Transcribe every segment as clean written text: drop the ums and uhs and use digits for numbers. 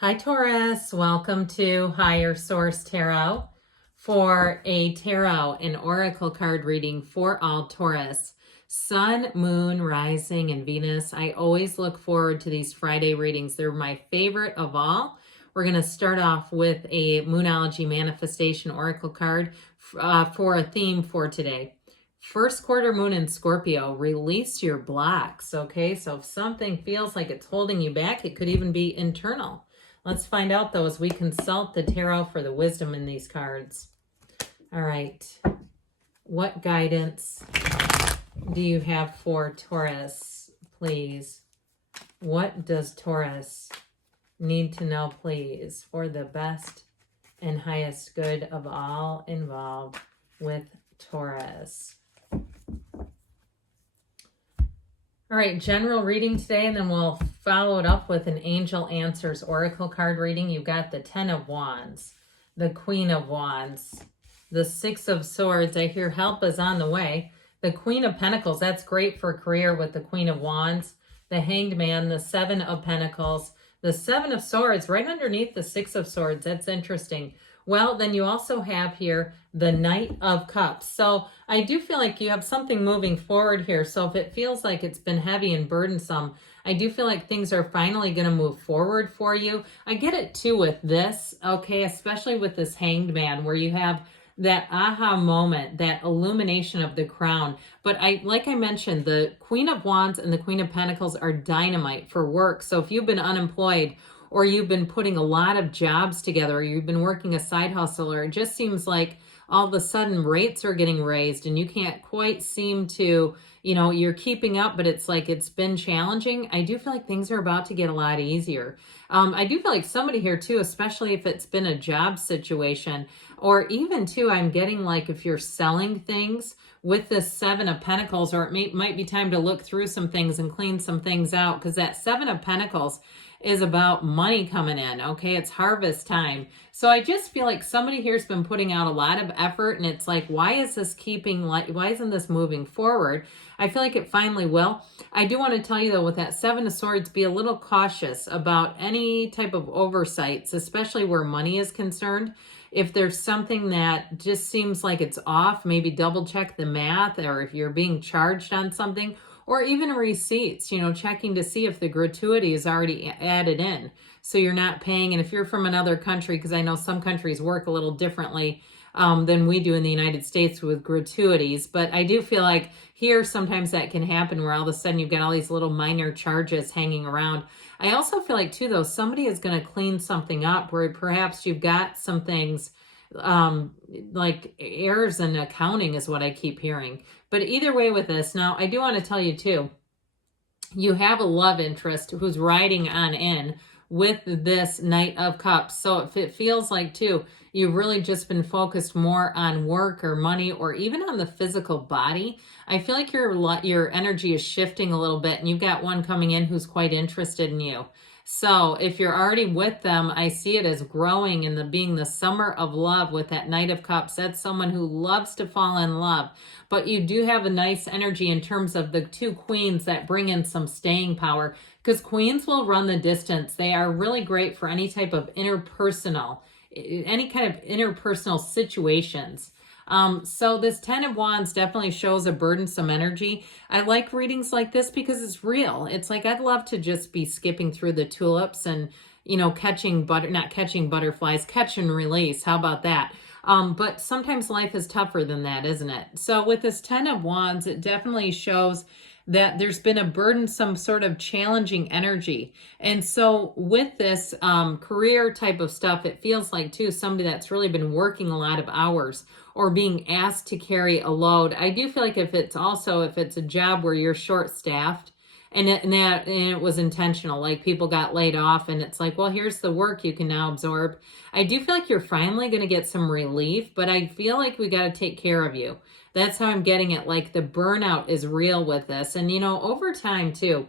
Hi, Taurus. Welcome to Higher Source Tarot for a tarot and oracle card reading for all Taurus. Sun, Moon, Rising, and Venus. I always look forward to these Friday readings. They're my favorite of all. We're going to start off with a Moonology Manifestation Oracle card for a theme for today. First quarter moon in Scorpio, release your blocks, okay? So if something feels like it's holding you back, it could even be internal. Let's find out, though, as we consult the tarot for the wisdom in these cards. All right. What guidance do you have for Taurus, please? What does Taurus need to know, please, for the best and highest good of all involved with Taurus? All right, general reading today, and then we'll follow it up with an Angel Answers Oracle card reading. You've got the 10 of Wands, the Queen of Wands, the 6 of Swords. I hear help is on the way. The Queen of Pentacles, that's great for career with the Queen of Wands. The Hanged Man, the 7 of Pentacles, the 7 of Swords, right underneath the 6 of Swords. That's interesting. Well, then you also have here the Knight of Cups. So I do feel like you have something moving forward here. So if it feels like it's been heavy and burdensome, I do feel like things are finally going to move forward for you. I get it too with this, okay, especially with this Hanged Man where you have that aha moment, that illumination of the crown. But like I mentioned, the Queen of Wands and the Queen of Pentacles are dynamite for work. So if you've been unemployed, or you've been putting a lot of jobs together, or you've been working a side hustle, or it just seems like all of a sudden rates are getting raised and you can't quite seem to, you're keeping up, but it's like it's been challenging. I do feel like things are about to get a lot easier. I do feel like somebody here too, especially if it's been a job situation, or even too, I'm getting like if you're selling things with this 7 of Pentacles, or it might be time to look through some things and clean some things out, because that 7 of Pentacles is about money coming in, okay? It's harvest time. So I just feel like somebody here's been putting out a lot of effort, and it's like, why isn't this moving forward? I feel like it finally will. I do want to tell you though, with that 7 of Swords, be a little cautious about any type of oversights, especially where money is concerned. If there's something that just seems like it's off, maybe double check the math, or if you're being charged on something, or even receipts, checking to see if the gratuity is already added in, so you're not paying. And if you're from another country, because I know some countries work a little differently than we do in the United States with gratuities, but I do feel like here sometimes that can happen where all of a sudden you've got all these little minor charges hanging around. I also feel like too, though, somebody is going to clean something up where perhaps you've got some things like errors in accounting is what I keep hearing. But either way with this, now I do want to tell you too, you have a love interest who's riding on in with this Knight of Cups. So if it feels like too, you've really just been focused more on work or money, or even on the physical body, I feel like your energy is shifting a little bit, and you've got one coming in who's quite interested in you. So if you're already with them, I see it as growing and being the summer of love with that Knight of Cups. That's someone who loves to fall in love. But you do have a nice energy in terms of the 2 queens that bring in some staying power, because queens will run the distance. They are really great for any type of any kind of interpersonal situations. So this 10 of Wands definitely shows a burdensome energy. I like readings like this because it's real. It's like, I'd love to just be skipping through the tulips and, not catching butterflies, catch and release. How about that? But sometimes life is tougher than that, isn't it? So with this 10 of Wands, it definitely shows that there's been a burdensome sort of challenging energy. And so with this career type of stuff, it feels like too, somebody that's really been working a lot of hours or being asked to carry a load. I do feel like if it's a job where you're short-staffed, and it was intentional, like people got laid off and it's like, well, here's the work you can now absorb. I do feel like you're finally going to get some relief, but I feel like we got to take care of you. That's how I'm getting it. Like the burnout is real with this. And, over time too,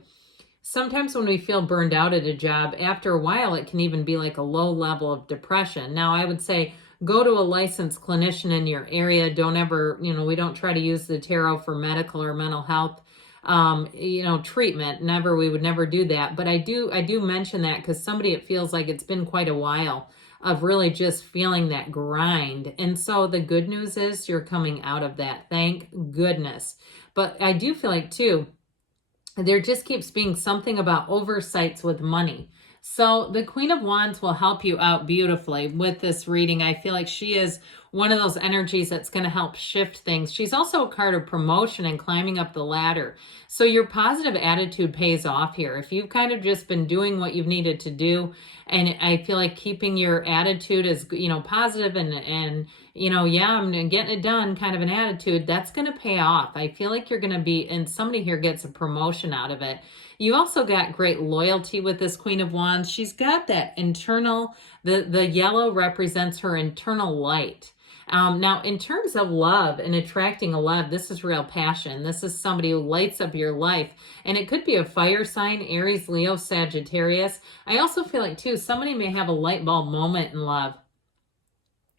sometimes when we feel burned out at a job, after a while, it can even be like a low level of depression. Now, I would say go to a licensed clinician in your area. Don't ever, we don't try to use the tarot for medical or mental health treatment. Never, we would never do that. But I do mention that because somebody, it feels like it's been quite a while of really just feeling that grind. And so the good news is you're coming out of that. Thank goodness. But I do feel like too, there just keeps being something about oversights with money. So the Queen of Wands will help you out beautifully with this reading. I feel like she is one of those energies that's going to help shift things. She's also a card of promotion and climbing up the ladder. So your positive attitude pays off here. If you've kind of just been doing what you've needed to do, and I feel like keeping your attitude as, positive and yeah, I'm getting it done kind of an attitude, that's going to pay off. I feel like you're going to be, and somebody here gets a promotion out of it. You also got great loyalty with this Queen of Wands. She's got that internal, the yellow represents her internal light. Now, in terms of love and attracting a love, this is real passion. This is somebody who lights up your life. And it could be a fire sign, Aries, Leo, Sagittarius. I also feel like, too, somebody may have a light bulb moment in love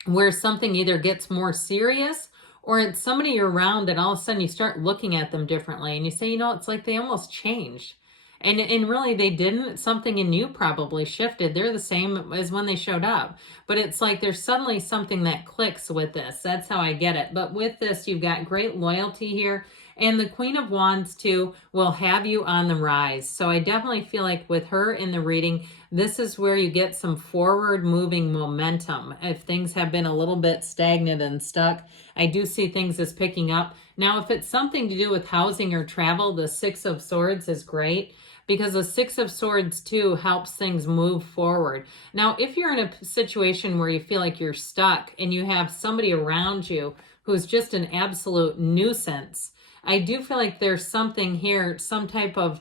where something either gets more serious or it's somebody you're around and all of a sudden you start looking at them differently. And you say, it's like they almost changed. And really they didn't. Something in you probably shifted. They're the same as when they showed up. But it's like there's suddenly something that clicks with this. That's how I get it. But with this, you've got great loyalty here. And the Queen of Wands, too, will have you on the rise. So I definitely feel like with her in the reading, this is where you get some forward moving momentum. If things have been a little bit stagnant and stuck, I do see things as picking up. Now, if it's something to do with housing or travel, the Six of Swords is great, because the Six of Swords, too, helps things move forward. Now, if you're in a situation where you feel like you're stuck and you have somebody around you who's just an absolute nuisance, I do feel like there's something here, some type of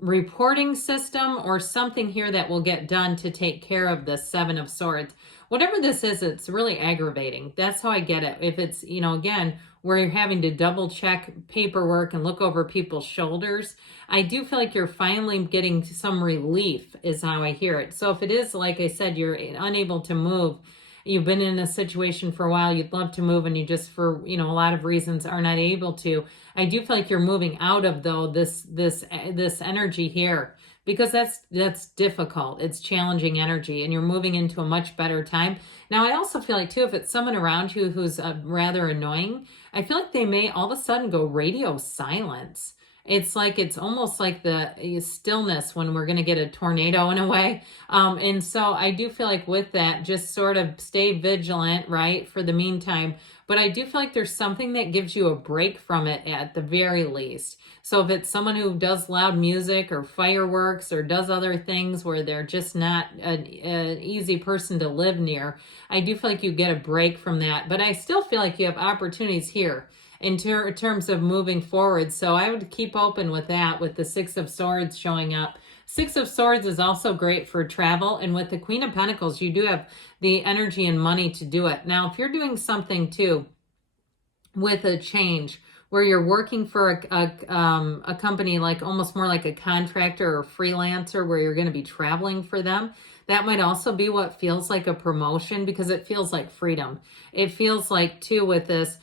reporting system or something here that will get done to take care of the Seven of Swords. Whatever this is, it's really aggravating. That's how I get it. If it's, again, where you're having to double check paperwork and look over people's shoulders, I do feel like you're finally getting some relief is how I hear it. So if it is, like I said, you're unable to move, you've been in a situation for a while, you'd love to move and you just for, a lot of reasons are not able to, I do feel like you're moving out of this energy here, because that's difficult. It's challenging energy and you're moving into a much better time. Now, I also feel like too, if it's someone around you who's rather annoying, I feel like they may all of a sudden go radio silence. It's almost like the stillness when we're going to get a tornado in a way. And so I do feel like with that, just sort of stay vigilant, right, for the meantime. But I do feel like there's something that gives you a break from it at the very least. So if it's someone who does loud music or fireworks or does other things where they're just not an easy person to live near, I do feel like you get a break from that. But I still feel like you have opportunities here in terms of moving forward. So I would keep open with that, with the Six of Swords showing up. Six of Swords is also great for travel. And with the Queen of Pentacles, you do have the energy and money to do it. Now, if you're doing something too with a change where you're working for a company, like almost more like a contractor or freelancer where you're going to be traveling for them, that might also be what feels like a promotion, because it feels like freedom. It feels like too with this,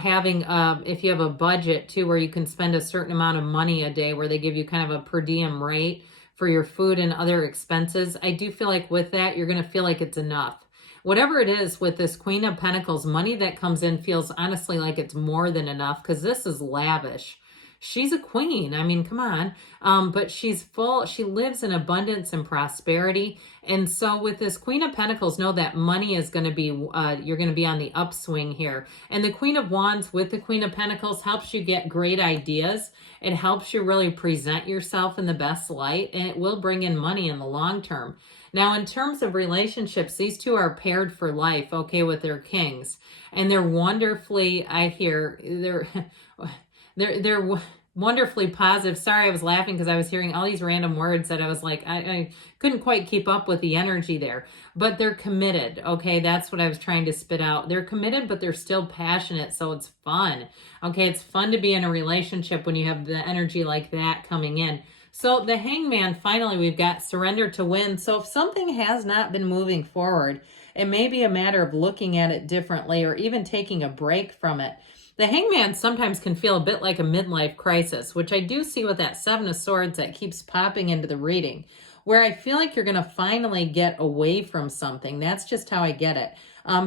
having, if you have a budget too, where you can spend a certain amount of money a day, where they give you kind of a per diem rate for your food and other expenses. I do feel like with that, you're going to feel like it's enough. Whatever it is with this Queen of Pentacles, money that comes in feels honestly like it's more than enough, because this is lavish. She's a queen. I mean, come on. But she's full. She lives in abundance and prosperity. And so with this Queen of Pentacles, know that money is going to be, you're going to be on the upswing here. And the Queen of Wands with the Queen of Pentacles helps you get great ideas. It helps you really present yourself in the best light, and it will bring in money in the long term. Now, in terms of relationships, these two are paired for life, okay, with their kings. And they're wonderfully, I hear, they're wonderfully positive. Sorry, I was laughing because I was hearing all these random words that I was like, I couldn't quite keep up with the energy there. But they're committed, okay? That's what I was trying to spit out. They're committed, but they're still passionate, so it's fun. Okay, it's fun to be in a relationship when you have the energy like that coming in. So the Hangman, finally, we've got surrender to win. So if something has not been moving forward, it may be a matter of looking at it differently or even taking a break from it. The Hangman sometimes can feel a bit like a midlife crisis, which I do see with that Seven of Swords that keeps popping into the reading, where I feel like you're going to finally get away from something. That's just how I get it.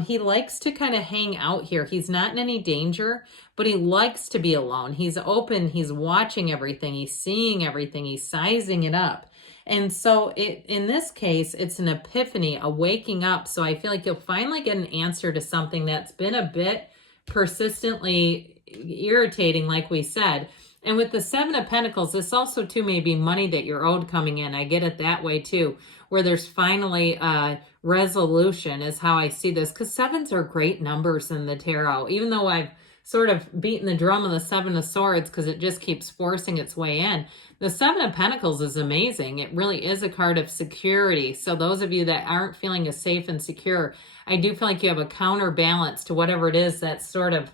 He likes to kind of hang out here. He's not in any danger, but he likes to be alone. He's open. He's watching everything. He's seeing everything. He's sizing it up. And so in this case, it's an epiphany, a waking up. So I feel like you'll finally get an answer to something that's been a bit persistently irritating, like we said. And with the Seven of Pentacles, this also too may be money that you're owed coming in. I get it that way too, where there's finally a resolution is how I see this. Because sevens are great numbers in the tarot, even though I've sort of beaten the drum of the Seven of Swords because it just keeps forcing its way in. The Seven of Pentacles is amazing. It really is a card of security. So those of you that aren't feeling as safe and secure, I do feel like you have a counterbalance to whatever it is that's sort of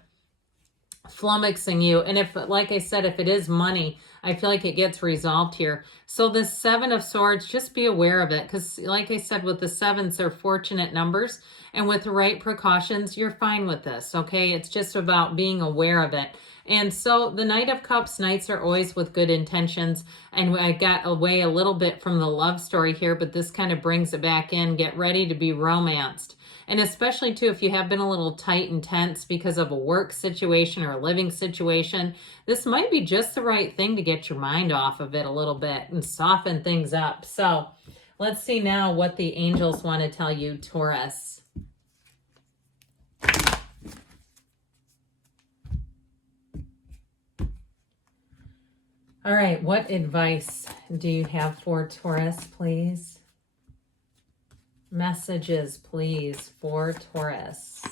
flummoxing you. And if, like I said, if it is money, I feel like it gets resolved here. So the Seven of Swords, just be aware of it. Because like I said, with the sevens, they're fortunate numbers. And with the right precautions, you're fine with this, okay? It's just about being aware of it. And so the Knight of Cups, Knights are always with good intentions. And I got away a little bit from the love story here, but this kind of brings it back in. Get ready to be romanced. And especially too, if you have been a little tight and tense because of a work situation or a living situation, this might be just the right thing to get your mind off of it a little bit and soften things up. So let's see now what the angels want to tell you, Taurus. All right, what advice do you have for Taurus, please? Messages, please, for Taurus.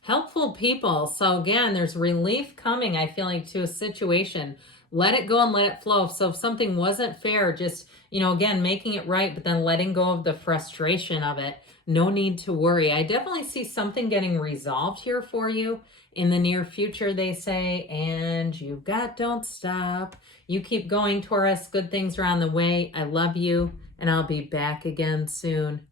Helpful people. So again, there's relief coming, I feel like, to a situation. Let it go and let it flow. So if something wasn't fair, just, again, making it right, but then letting go of the frustration of it. No need to worry. I definitely see something getting resolved here for you in the near future, they say, and don't stop. You keep going, Taurus. Good things are on the way. I love you, and I'll be back again soon.